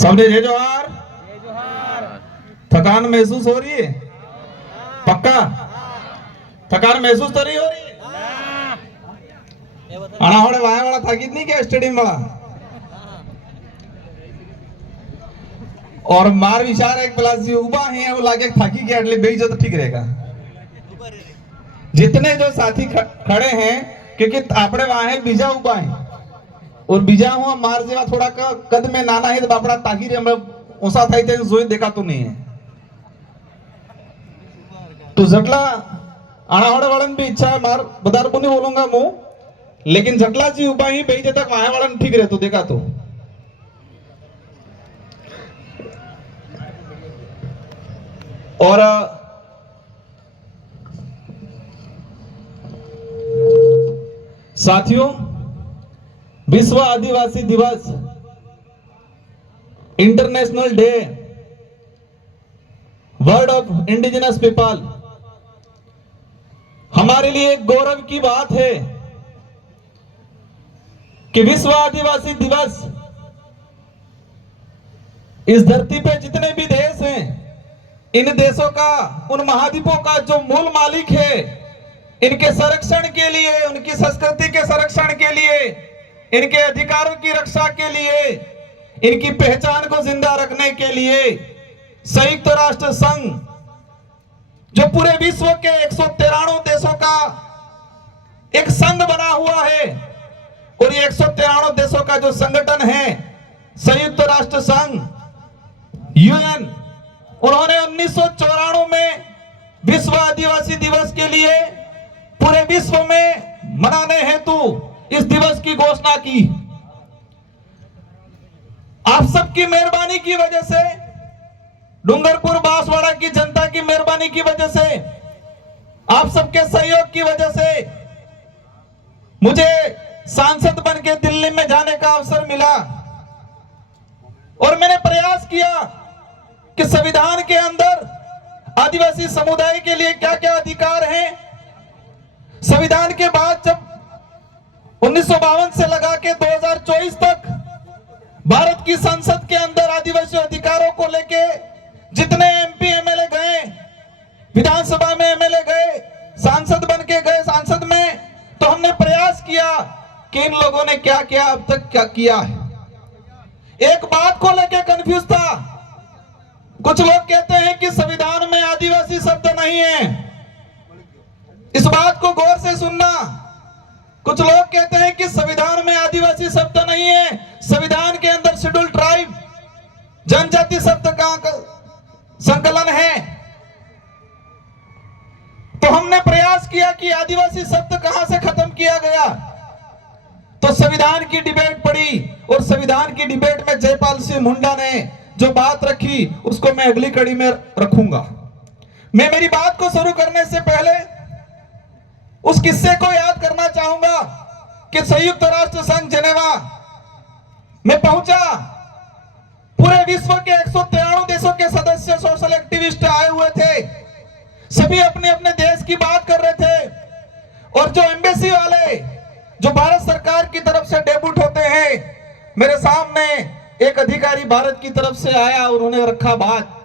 सबने जय जोहार। थकान महसूस हो रही है? पक्का थकान महसूस तो नहीं हो रही? अनावड़े वाया वाला थाकीत नहीं क्या स्टेडियम वाला? और मार विचार एक प्लस उबा है वो लागे थाकी के अगले बेइज्जत तो ठीक रहेगा। जितने जो साथी खड़े हैं क्योंकि आपड़े वहां है बीजा उबा है और बीजा हुआ मार जेवा थोड़ा कद में नाना है तो बापड़ा ताकि रे हम ओसा थाई थे जोई देखा तो नहीं है तो जटला अनावड़े वालन भी इच्छा है मार बदार को नहीं बोलूंगा मुंह लेकिन जटला जी उबा ही बेइज्जत तक वहां वालन ठीक रहे तो देखा तो और साथियों विश्व आदिवासी दिवस international day world of indigenous people हमारे लिए एक गौरव की बात है कि विश्व आदिवासी दिवस इस धरती पे जितने भी देश हैं इन देशों का उन महाद्वीपों का जो मूल मालिक है इनके संरक्षण के लिए उनकी संस्कृति के संरक्षण के लिए इनके अधिकारों की रक्षा के लिए इनकी पहचान को जिंदा रखने के लिए संयुक्त राष्ट्र संघ जो पूरे विश्व के 193 देशों का एक संघ बना हुआ है और ये 193 देशों का जो संगठन है संयुक्त राष्ट्र संघ यूएन उन्होंने 1994 में विश्व आदिवासी दिवस के लिए पूरे विश्व में मनाने हेतु इस दिवस की घोषणा की। आप सबकी मेहरबानी की वजह से डूंगरपुर बांसवाड़ा की जनता की मेहरबानी की वजह से आप सबके सहयोग की वजह से मुझे सांसद बन के दिल्ली में जाने का अवसर मिला और मैंने प्रयास किया कि संविधान के अंदर आदिवासी समुदाय के लिए क्या क्या अधिकार हैं। संविधान के बाद जब 1952 से लगा के 2024 तक भारत की संसद के अंदर आदिवासी अधिकारों को लेके जितने एमपी एमएलए गए विधानसभा में एमएलए गए सांसद बन के गए सांसद में तो हमने प्रयास किया कि इन लोगों ने क्या किया अब तक क्या किया है। एक बात को लेके कंफ्यूज था। कुछ लोग कहते हैं कि संविधान में आदिवासी शब्द नहीं है, इस बात को गौर से सुनना। कुछ लोग कहते हैं कि संविधान में आदिवासी शब्द नहीं है, संविधान के अंदर शेड्यूल ट्राइब जनजाति शब्द का संकलन है। तो हमने प्रयास किया कि आदिवासी शब्द कहां से खत्म किया गया, तो संविधान की डिबेट पड़ी और संविधान की डिबेट में जयपाल सिंह मुंडा ने जो बात रखी उसको मैं अगली कड़ी में रखूंगा। मैं मेरी बात को शुरू करने से पहले उस किस्से को याद करना चाहूंगा कि संयुक्त राष्ट्र संघ जेनेवा में पहुंचा। पूरे विश्व के 193 देशों के सदस्य सोशल एक्टिविस्ट आए हुए थे, सभी अपने अपने देश की बात कर रहे थे और जो एम्बेसी वाले जो भारत सरकार की तरफ से डेब्यूट होते हैं, मेरे सामने एक अधिकारी भारत की तरफ से आया और उन्होंने रखा बात।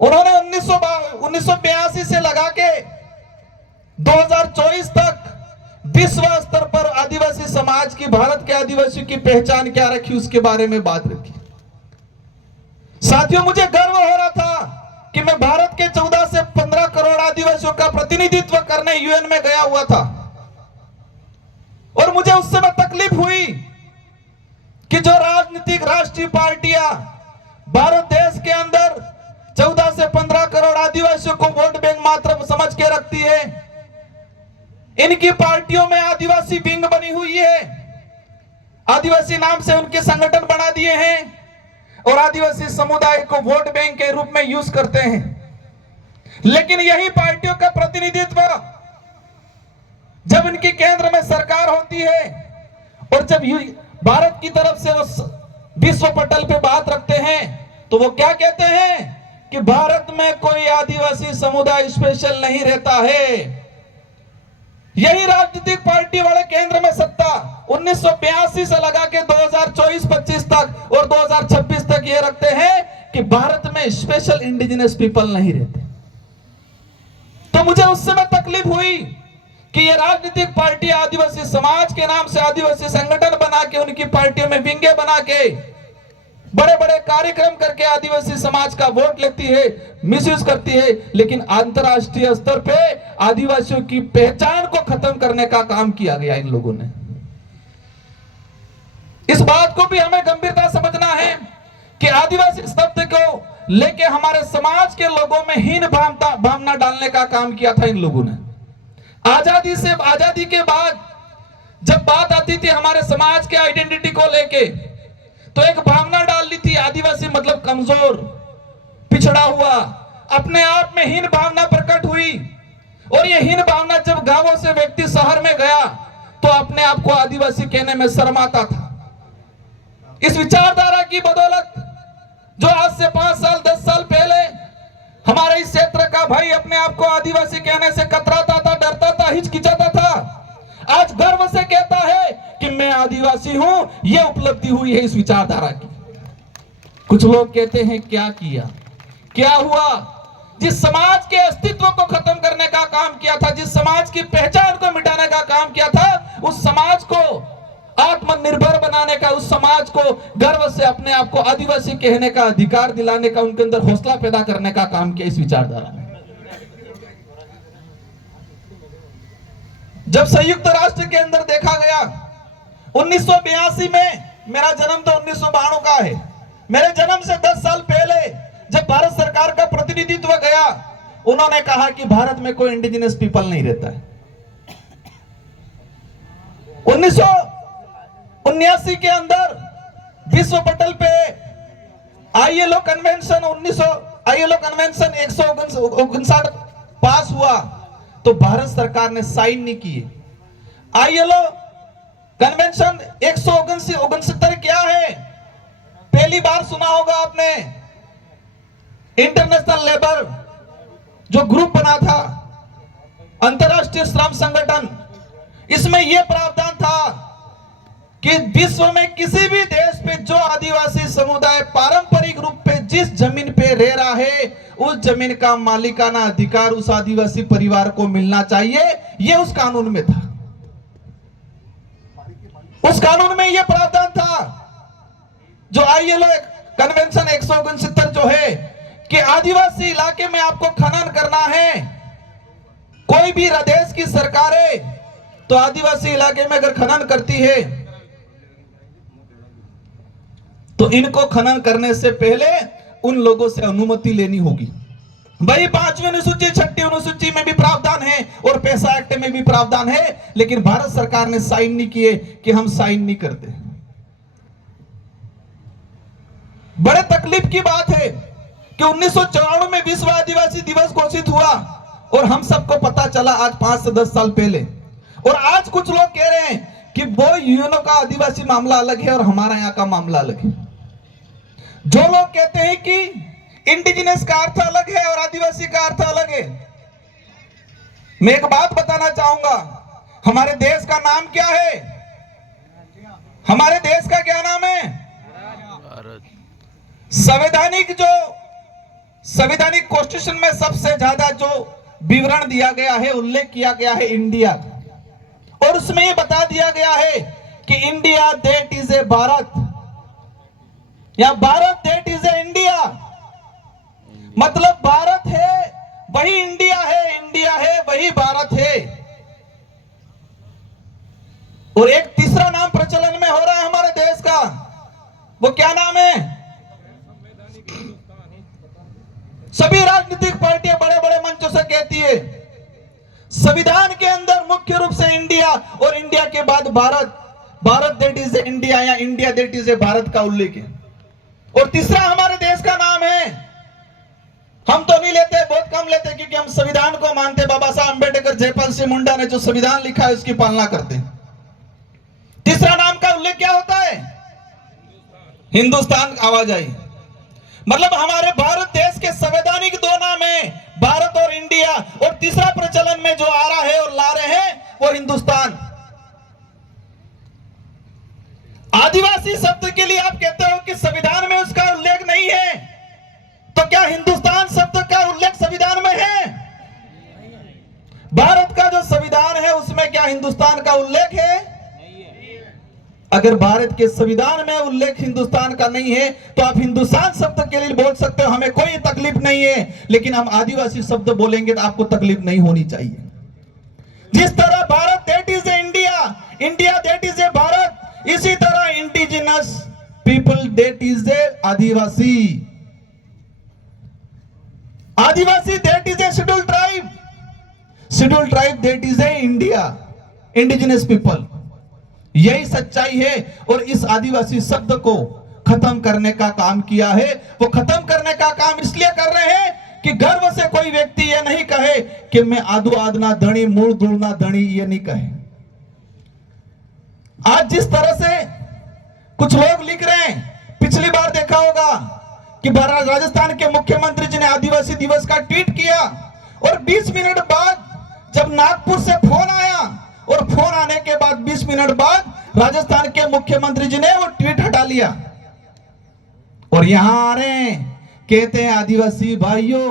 उन्होंने 1982 से लगा के 2024 तक विश्व स्तर पर आदिवासी समाज की भारत के आदिवासियों की पहचान क्या रखी उसके बारे में बात रखी। साथियों मुझे गर्व हो रहा था कि मैं भारत के 14 से 15 करोड़ आदिवासियों का प्रतिनिधित्व करने यूएन में गया हुआ था और मुझे उस समय तकलीफ हुई कि जो राजनीतिक राष्ट्रीय पार्टियां भारत देश के अंदर 14 से 15 करोड़ आदिवासियों को वोट बैंक मात्र समझ के रखती है, इनकी पार्टियों में आदिवासी विंग बनी हुई है, आदिवासी नाम से उनके संगठन बना दिए हैं और आदिवासी समुदाय को वोट बैंक के रूप में यूज करते हैं। लेकिन यही पार्टियों का प्रतिनिधित्व जब इनकी केंद्र में सरकार होती है और जब भारत की तरफ से उस विश्व पटल पे बात रखते हैं तो वो क्या कहते हैं कि भारत में कोई आदिवासी समुदाय स्पेशल नहीं रहता है। यही राजनीतिक पार्टी वाले केंद्र में सत्ता 1982 से लगा के 2024-25 तक और 2026 तक ये रखते हैं कि भारत में स्पेशल इंडिजिनस पीपल नहीं रहते। तो मुझे उस समय तकलीफ हुई कि ये राजनीतिक पार्टी आदिवासी समाज के नाम से आदिवासी संगठन बना के, उनकी पार्टियों में विंगे बना के, बड़े बड़े कार्यक्रम करके आदिवासी समाज का वोट लेती है, मिसयूज करती है, लेकिन अंतरराष्ट्रीय स्तर पे आदिवासियों की पहचान को खत्म करने का काम किया गया इन लोगों ने। इस बात को भी हमें गंभीरता समझना है कि आदिवासी शब्द को लेके हमारे समाज के लोगों में हीन भावना डालने का काम किया था इन लोगों ने। आजादी के बाद जब बात आती थी हमारे समाज के आइडेंटिटी को लेके, तो एक भावना डाल ली थी, आदिवासी मतलब कमजोर, पिछड़ा हुआ, अपने आप में हीन भावना प्रकट हुई। और ये हीन भावना जब गांवों से व्यक्ति शहर में गया तो अपने आप को आदिवासी कहने में शर्माता था। इस विचारधारा की बदौलत जो आज से 5 साल 10 साल पहले हमारे इस क्षेत्र का भाई अपने आप को आदिवासी कहने से कतराता था, डरता था, हिचकिचाता था, आज गर्व से कहता है कि मैं आदिवासी हूं। यह उपलब्धि हुई है इस विचारधारा की। कुछ लोग कहते हैं क्या किया, क्या हुआ? जिस समाज के अस्तित्व को खत्म करने का काम किया था, जिस समाज की पहचान को मिटाने का काम किया था, उस समाज को आत्मनिर्भर बनाने का, उस समाज को गर्व से अपने आप को आदिवासी कहने का अधिकार दिलाने का, उनके अंदर हौसला पैदा करने का काम किया इस विचारधारा ने। जब संयुक्त राष्ट्र के अंदर देखा गया 1982 में, मेरा जन्म तो 1992 का है, मेरे जन्म से 10 साल पहले जब भारत सरकार का प्रतिनिधित्व गया, उन्होंने कहा कि भारत में कोई इंडिजिनस पीपल नहीं रहता है। 1979 के अंदर विश्व पटल पे आईएलओ कन्वेंशन 159 पास हुआ, तो भारत सरकार ने साइन नहीं किए। आईएलओ कन्वेंशन 169 क्या है? पहली बार सुना होगा आपने। इंटरनेशनल लेबर जो ग्रुप बना था, अंतरराष्ट्रीय श्रम संगठन, इसमें यह प्रावधान था कि विश्व में किसी भी देश पे जो आदिवासी समुदाय पारंपरिक रूप पे जिस जमीन पे रह रहा है, उस जमीन का मालिकाना अधिकार उस आदिवासी परिवार को मिलना चाहिए। यह उस कानून में था। उस कानून में यह प्रावधान था जो आईएलओ कन्वेंशन 169 जो है कि आदिवासी इलाके में आपको खनन करना है। कोई भी देश की सरकारें तो आदिवासी इलाके में अगर खनन करती है तो इनको खनन करने से पहले उन लोगों से अनुमति लेनी होगी। भाई 5वीं अनुसूची 6ठी अनुसूची में भी प्रावधान है और पैसा एक्ट में भी प्रावधान है, लेकिन भारत सरकार ने साइन नहीं किए कि हम साइन नहीं करते। बड़े तकलीफ की बात है कि 1994 में विश्व आदिवासी दिवस घोषित हुआ और हम सबको पता चला आज 5 से 10 साल पहले, और आज कुछ लोग कह रहे हैं कि वो यूएनओ का आदिवासी मामला अलग है और हमारा यहाँ का मामला अलग है। जो लोग कहते हैं कि इंडिजिनस का अर्थ अलग है और आदिवासी का अर्थ अलग है, मैं एक बात बताना चाहूंगा, हमारे देश का नाम क्या है? हमारे देश का क्या नाम है? संवैधानिक कॉन्स्टिट्यूशन में सबसे ज्यादा जो विवरण दिया गया है, उल्लेख किया गया है इंडिया, और उसमें ये बता दिया गया है कि India that is a Bharat, या Bharat that is a India. मतलब भारत है वही इंडिया है, इंडिया है वही भारत है। और एक तीसरा नाम प्रचलन में हो रहा है हमारे देश का, वो क्या नाम है? सभी राजनीतिक पार्टियां बड़े बड़े मंचों से कहती है संविधान के अंदर मुख्य रूप से इंडिया और इंडिया के बाद Bharat, Bharat that is a India या India that is a Bharat का उल्लेख है। और तीसरा हमारे देश का नाम है, हम तो नहीं लेते, बहुत कम लेते, क्योंकि हम संविधान को मानते। बाबा साहब अंबेडकर, जयपाल सिंह मुंडा ने जो संविधान लिखा है उसकी पालना करते हैं। तीसरा नाम का उल्लेख क्या होता है? हिंदुस्तान आवाजाही। मतलब हमारे भारत देश के संवैधानिक 2 नाम है, भारत और इंडिया, और तीसरा प्रचलन में जो आ रहा है और ला रहे हैं वो हिंदुस्तान। आदिवासी शब्द के लिए आप कहते हो कि संविधान में उसका उल्लेख नहीं है, तो क्या हिंदुस्तान शब्द का उल्लेख संविधान में है? भारत का जो संविधान है उसमें क्या हिंदुस्तान का उल्लेख है? अगर भारत के संविधान में उल्लेख हिंदुस्तान का नहीं है तो आप हिंदुस्तान शब्द के लिए बोल सकते हो, हमें कोई तकलीफ नहीं है, लेकिन हम आदिवासी शब्द बोलेंगे तो आपको तकलीफ नहीं होनी चाहिए। जिस तरह Bharat that is a India, India that is a Bharat, इसी तरह indigenous people that is A Adivasi, Adivasi that is A scheduled tribe, scheduled tribe that is a India, indigenous people. यही सच्चाई है। और इस आदिवासी शब्द को खत्म करने का काम किया है। वो खत्म करने का काम इसलिए कर रहे हैं कि गर्व से कोई व्यक्ति ये नहीं कहे कि मैं आदू आदना धनी मूल दुलना धनी, ये नहीं कहे। आज जिस तरह से कुछ लोग लिख रहे हैं, पिछली बार देखा होगा कि राजस्थान के मुख्यमंत्री जी ने आदिवासी दिवस का ट्वीट किया और 20 मिनट बाद जब नागपुर से फोन आया और फोन आने के बाद 20 मिनट बाद राजस्थान के मुख्यमंत्री जी ने वो ट्वीट हटा लिया और यहां आ रहे हैं, कहते हैं आदिवासी भाइयों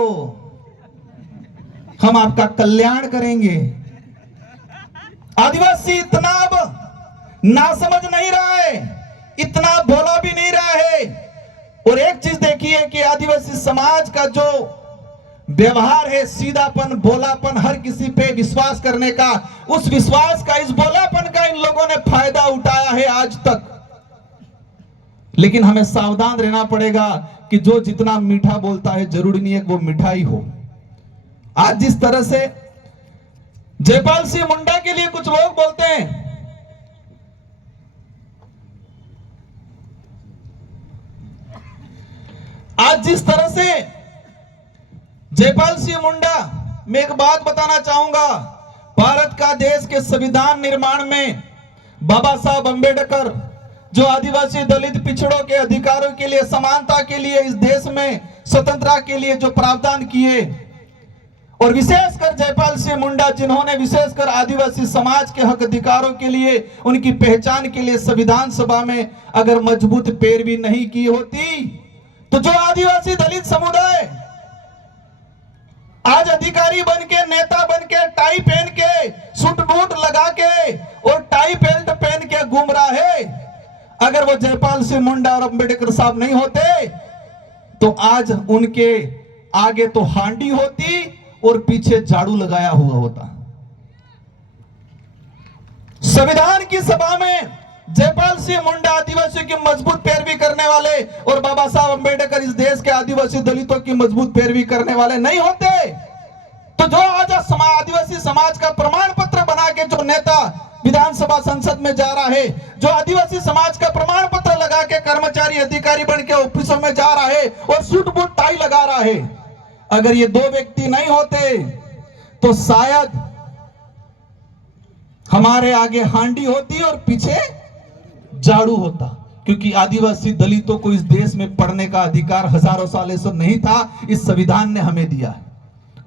हम आपका कल्याण करेंगे। आदिवासी इतना अब ना समझ नहीं रहा है, इतना बोला भी नहीं रहा है। और एक चीज देखिए कि आदिवासी समाज का जो व्यवहार है, सीधापन, भोलापन, हर किसी पे विश्वास करने का, उस विश्वास का, इस भोलापन का इन लोगों ने फायदा उठाया है आज तक। लेकिन हमें सावधान रहना पड़ेगा कि जो जितना मीठा बोलता है जरूरी नहीं है कि वो मिठाई हो। आज जिस तरह से जयपाल सिंह मुंडा के लिए कुछ लोग बोलते हैं, आज जिस तरह से जयपाल सिंह मुंडा, मैं एक बात बताना चाहूंगा, भारत का देश के संविधान निर्माण में बाबा साहब अंबेडकर जो आदिवासी दलित पिछड़ों के अधिकारों के लिए, समानता के लिए, इस देश में स्वतंत्रता के लिए जो प्रावधान किए, और विशेषकर जयपाल सिंह मुंडा जिन्होंने विशेषकर आदिवासी समाज के हक अधिकारों के लिए, उनकी पहचान के लिए संविधान सभा में अगर मजबूत पैरवी नहीं की होती तो जो आदिवासी दलित समुदाय आज अधिकारी बन के, नेता बन के, टाई पहन के, सूट बूट लगा के और टाई बेल्ट पहन के घूम रहा है, अगर वो जयपाल सिंह मुंडा और अंबेडकर साहब नहीं होते तो आज उनके आगे तो हांडी होती और पीछे झाड़ू लगाया हुआ होता। संविधान की सभा में जयपाल सिंह मुंडा आदिवासियों की मजबूत पैरवी करने वाले और बाबा साहब अंबेडकर इस देश के आदिवासी दलितों की मजबूत पैरवी करने वाले नहीं होते तो जो आज आदिवासी समाज का प्रमाण पत्र बना के जो नेता विधानसभा संसद में जा रहा है, जो आदिवासी समाज का प्रमाण पत्र लगा के कर्मचारी अधिकारी बन के ऑफिसों में जा रहा है और सूट बूट टाई लगा रहा है, अगर ये दो व्यक्ति नहीं होते तो शायद हमारे आगे हांडी होती और पीछे झाड़ू होता। क्योंकि आदिवासी दलितों को इस देश में पढ़ने का अधिकार हजारों सालों से नहीं था, इस संविधान ने हमें दिया है।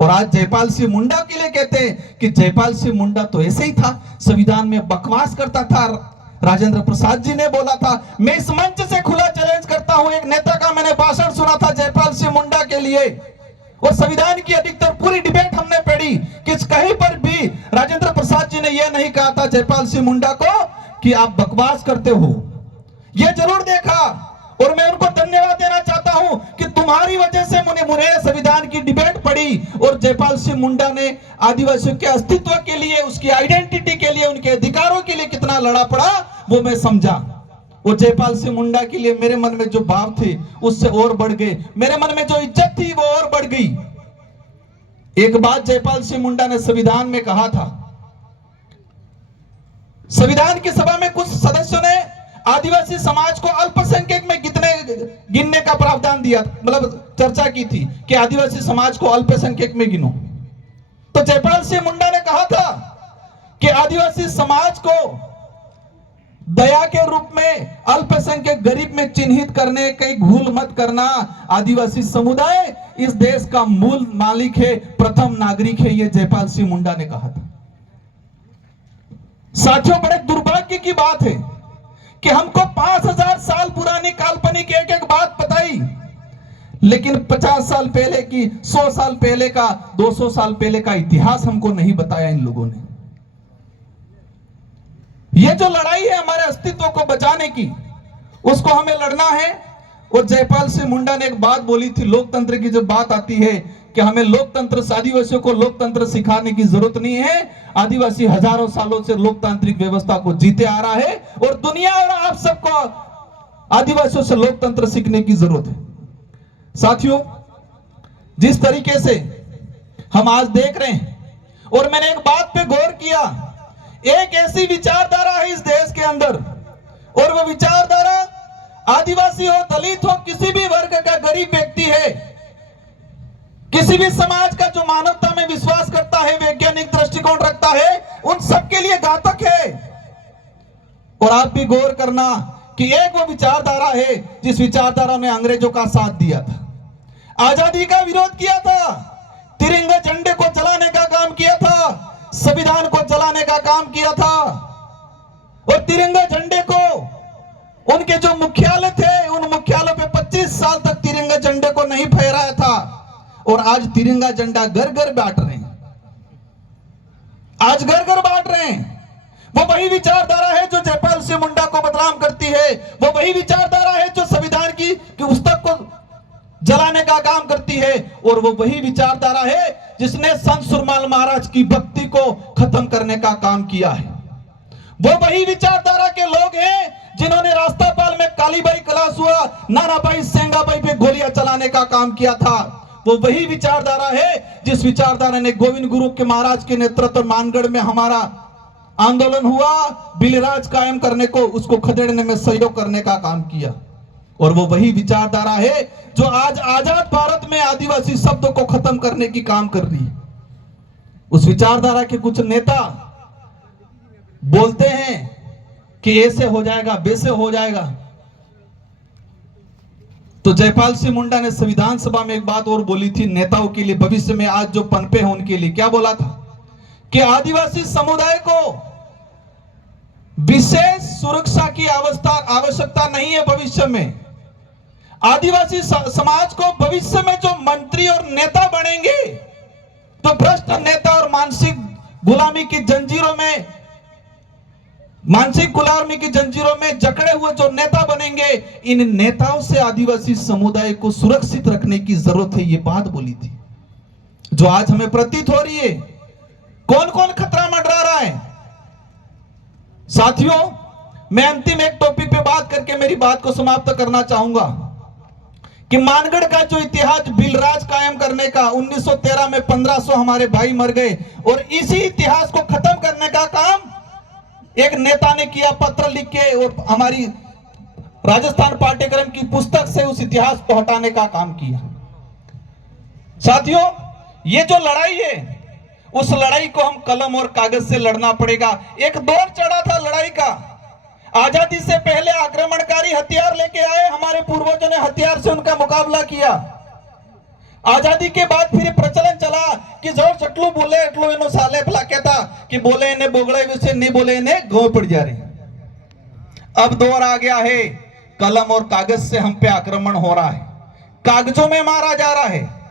और आज जयपाल सिंह मुंडा के लिए कहते हैं कि जयपाल सिंह मुंडा तो ऐसे ही था, संविधान में बकवास करता था। राजेंद्र प्रसाद जी ने बोला था, मैं इस मंच से खुला चैलेंज करता हूं, एक नेता का मैंने भाषण सुना था जयपाल सिंह मुंडा के लिए, और संविधान की अधिकतर पूरी डिबेट हमने पढ़ी कि कहीं पर भी राजेंद्र प्रसाद जी ने यह नहीं कहा था जयपाल सिंह मुंडा को कि आप बकवास करते हो। यह जरूर देखा और मैं उनको धन्यवाद देना चाहता हूं कि तुम्हारी वजह से मुझे संविधान की डिबेट पड़ी और जयपाल सिंह मुंडा ने आदिवासियों के अस्तित्व के लिए, उसकी आइडेंटिटी के लिए, उनके अधिकारों के लिए कितना लड़ा पड़ा वो मैं समझा। वो जयपाल सिंह मुंडा के लिए मेरे मन में जो भाव थे उससे और बढ़ गए, मेरे मन में जो इज्जत थी वो और बढ़ गई। एक बात जयपाल सिंह मुंडा ने संविधान में कहा था, संविधान की सभा में कुछ सदस्यों ने आदिवासी समाज को अल्पसंख्यक में गिनने का प्रावधान दिया, मतलब चर्चा की थी कि आदिवासी समाज को अल्पसंख्यक में गिनो। तो जयपाल सिंह मुंडा ने कहा था कि आदिवासी समाज को दया के रूप में अल्पसंख्यक गरीब में चिन्हित करने की भूल मत करना। आदिवासी समुदाय इस देश का मूल मालिक है, प्रथम नागरिक है, ये जयपाल सिंह मुंडा ने कहा था। साथियों, बड़े दुर्भाग्य की बात है कि हमको 5000 साल पुरानी काल्पनिक एक एक बात बताई, लेकिन 50 साल पहले की, 100 साल पहले का, 200 साल पहले का इतिहास हमको नहीं बताया इन लोगों ने। यह जो लड़ाई है हमारे अस्तित्व को बचाने की, उसको हमें लड़ना है। और जयपाल सिंह मुंडा ने एक बात बोली थी, लोकतंत्र की जब बात आती है कि हमें लोकतंत्र, आदिवासियों को लोकतंत्र सिखाने की जरूरत नहीं है। आदिवासी हजारों सालों से लोकतांत्रिक व्यवस्था को जीते आ रहा है और दुनिया और आप सबको आदिवासियों से लोकतंत्र सीखने की जरूरत है। साथियों, जिस तरीके से हम आज देख रहे हैं, और मैंने एक बात पे गौर किया, एक ऐसी विचारधारा है इस देश के अंदर, और वो विचारधारा आदिवासी हो, दलित हो, किसी भी वर्ग का गरीब व्यक्ति है, किसी भी समाज का जो मानवता में विश्वास करता है, वैज्ञानिक दृष्टिकोण रखता है, उन सबके लिए घातक है। और आप भी गौर करना कि एक वो विचारधारा है जिस विचारधारा ने अंग्रेजों का साथ दिया था, आजादी का विरोध किया था, तिरंगे झंडे को जलाने का काम किया था, संविधान को जलाने का काम किया था। और तिरंगे झंडे को, उनके जो मुख्यालय थे, उन मुख्यालयों पे 25 साल तक तिरंगे झंडे को नहीं फहराया था। और आज तिरंगा झंडा घर घर बांट रहे हैं, आज घर घर बांट रहे हैं। वो वही विचारधारा है जो जयपाल सिंह मुंडा को बदनाम करती है, वो वही विचारधारा है जो संविधान की पुस्तक को जलाने का काम करती है, और वो वही विचारधारा है जिसने संत सुरमाल महाराज की भक्ति को खत्म करने का काम किया है। वो वही विचारधारा के लोग हैं जिन्होंने रास्तापाल में कालीबाई कलासुआ, नानाभाई सेंगाबाई पे गोलियां चलाने का काम किया था। वो वही विचारधारा है जिस विचारधारा ने गोविंद गुरु के महाराज के नेतृत्व मानगढ़ में हमारा आंदोलन हुआ, बिलराज कायम करने को, उसको खदेड़ने में सहयोग करने का काम किया। और वो वही विचारधारा है जो आज आजाद भारत में आदिवासी शब्दों को खत्म करने की काम कर रही है। उस विचारधारा के कुछ नेता बोलते हैं कि ऐसे हो जाएगा, वैसे हो जाएगा। तो जयपाल सिंह मुंडा ने संविधान सभा में एक बात और बोली थी नेताओं के लिए, भविष्य में आज जो पनपे हैं उनके लिए। क्या बोला था कि आदिवासी समुदाय को विशेष सुरक्षा की आवश्यकता नहीं है। भविष्य में आदिवासी समाज को भविष्य में जो मंत्री और नेता बनेंगे, तो भ्रष्ट नेता और मानसिक गुलामी की जंजीरों में जकड़े हुए जो नेता बनेंगे, इन नेताओं से आदिवासी समुदाय को सुरक्षित रखने की जरूरत है। ये बात बोली थी जो आज हमें प्रतीत हो रही है। कौन कौन खतरा मंडरा रहा है? साथियों, मैं अंतिम एक टॉपिक पे बात करके मेरी बात को समाप्त करना चाहूंगा कि मानगढ़ का जो इतिहास बिलराज कायम करने का, 1913 में 1500 हमारे भाई मर गए, और इसी इतिहास को खत्म करने का काम एक नेता ने किया, पत्र लिख के, और हमारी राजस्थान पाठ्यक्रम की पुस्तक से उस इतिहास को हटाने का काम किया। साथियों, ये जो लड़ाई है, उस लड़ाई को हम कलम और कागज से लड़ना पड़ेगा। एक दौर चढ़ा था लड़ाई का, आजादी से पहले आक्रमणकारी हथियार लेके आए, हमारे पूर्वजों ने हथियार से उनका मुकाबला किया। आजादी के बाद फिर प्रचलन चला कि जो चटलू बोले एटलू इनो साले भला कहता कि बोले इन्हें बोगड़े विषय, नहीं बोले इन्हें गौ पड़ जा रही। अब दौर आ गया है, कलम और कागज से हम पे आक्रमण हो रहा है, कागजों में मारा जा रहा है।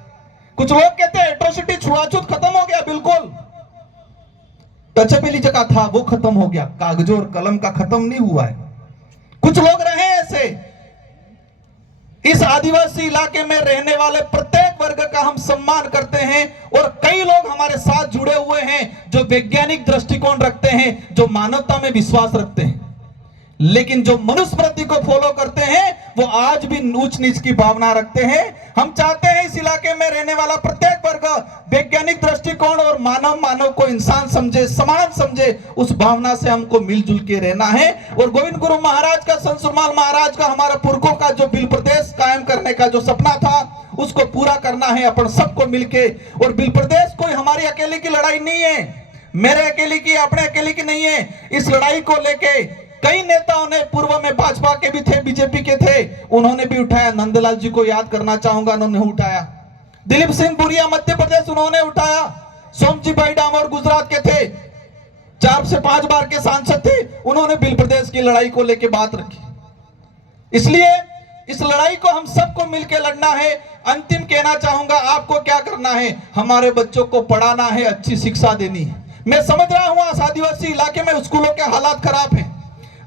कुछ लोग कहते हैं एट्रोसिटी, छुआछूत खत्म हो गया। बिल्कुल, टचेबली जगह था वो खत्म हो गया, कागजों और कलम का खत्म नहीं हुआ है। कुछ लोग रहे ऐसे। इस आदिवासी इलाके में रहने वाले प्रत्येक वर्ग का हम सम्मान करते हैं, और कई लोग हमारे साथ जुड़े हुए हैं जो वैज्ञानिक दृष्टिकोण रखते हैं, जो मानवता में विश्वास रखते हैं, लेकिन जो मनुस्मृति को फॉलो करते हैं वो आज भी ऊंच नीच की भावना रखते हैं। हम चाहते हैं इस इलाके में रहने वाला प्रत्येक वर्ग वैज्ञानिक दृष्टिकोण और मानव को इंसान समझे, समान समझे। उस भावना से हमको मिलजुल के रहना है। और गोविंद गुरु महाराज का, संत सुरमाल महाराज का, हमारा पुरखों का जो बिल प्रदेश कायम करने का जो सपना था, उसको पूरा करना है अपन सबको मिलके। और बिल प्रदेश कोई हमारी अकेले की लड़ाई नहीं है, मेरे अकेले की, अपने अकेले की नहीं है। इस लड़ाई को लेके कई नेताओं ने, पूर्व में भाजपा के भी थे, बीजेपी के थे, उन्होंने भी उठाया। नंदलाल जी को याद करना चाहूंगा, उन्होंने उठाया। दिलीप सिंह बुरिया मध्य प्रदेश, उन्होंने उठाया। सोमजी भाई डामोर गुजरात के थे। 4 से 5 बार के सांसद थे, उन्होंने बिल प्रदेश की लड़ाई को लेकर बात रखी। इसलिए इस लड़ाई को हम सबको मिलकर लड़ना है। अंतिम कहना चाहूंगा, आपको क्या करना है, हमारे बच्चों को पढ़ाना है, अच्छी शिक्षा देनी है। मैं समझ रहा हूं आज आदिवासी इलाके में स्कूलों के हालात खराब हैं,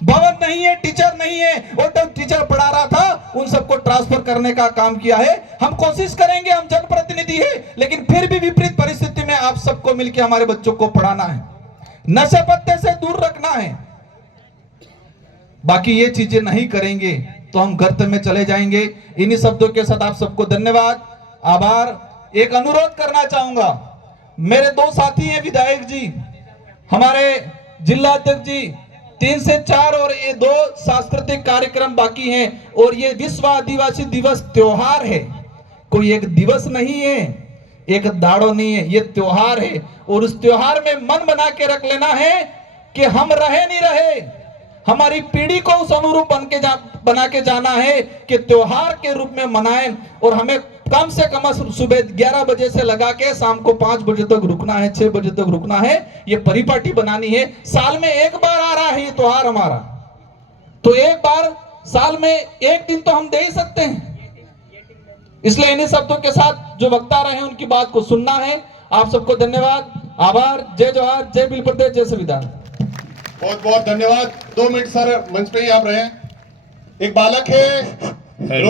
भवन नहीं है, टीचर नहीं है, और जब टीचर पढ़ा रहा था उन सबको ट्रांसफर करने का काम किया है। हम कोशिश करेंगे, हम जनप्रतिनिधि है, लेकिन फिर भी विपरीत परिस्थिति में आप सबको मिलकर हमारे बच्चों को पढ़ाना है, नशे पत्ते से दूर रखना है। बाकी ये चीजें नहीं करेंगे तो हम गर्त में चले जाएंगे। इन्हीं शब्दों के साथ आप सबको धन्यवाद, आभार। एक अनुरोध करना चाहूंगा, मेरे 2 साथी हैं विधायक जी, हमारे जिला अध्यक्ष जी, 3 से 4 और ये 2 सांस्कृतिक कार्यक्रम बाकी हैं। और ये विश्व आदिवासी दिवस त्योहार है, कोई एक दिवस नहीं है, एक दाड़ो नहीं है, ये त्योहार है। और उस त्योहार में मन बना के रख लेना है कि हम रहे नहीं रहे, हमारी पीढ़ी को उस अनुरूप बना के जाना है कि त्योहार के रूप में मनाएं। और हमें कम से कम सुबह 11 बजे से लगा के शाम को 5 बजे तक रुकना है, 6 बजे तक रुकना है। ये परिपाटी बनानी है। साल में एक बार आ रहा है ये त्योहार हमारा, तो एक बार साल में एक दिन तो हम दे ही सकते हैं। इसलिए इन्हीं शब्दों के साथ जो वक्ता रहे उनकी बात को सुनना है। आप सबको धन्यवाद, आभार। जय जोहार, जय बिल प्रदेश, जय संविधान। बहुत बहुत धन्यवाद। 2 मिनट सर मंच पे ही आप रहे। एक बालक है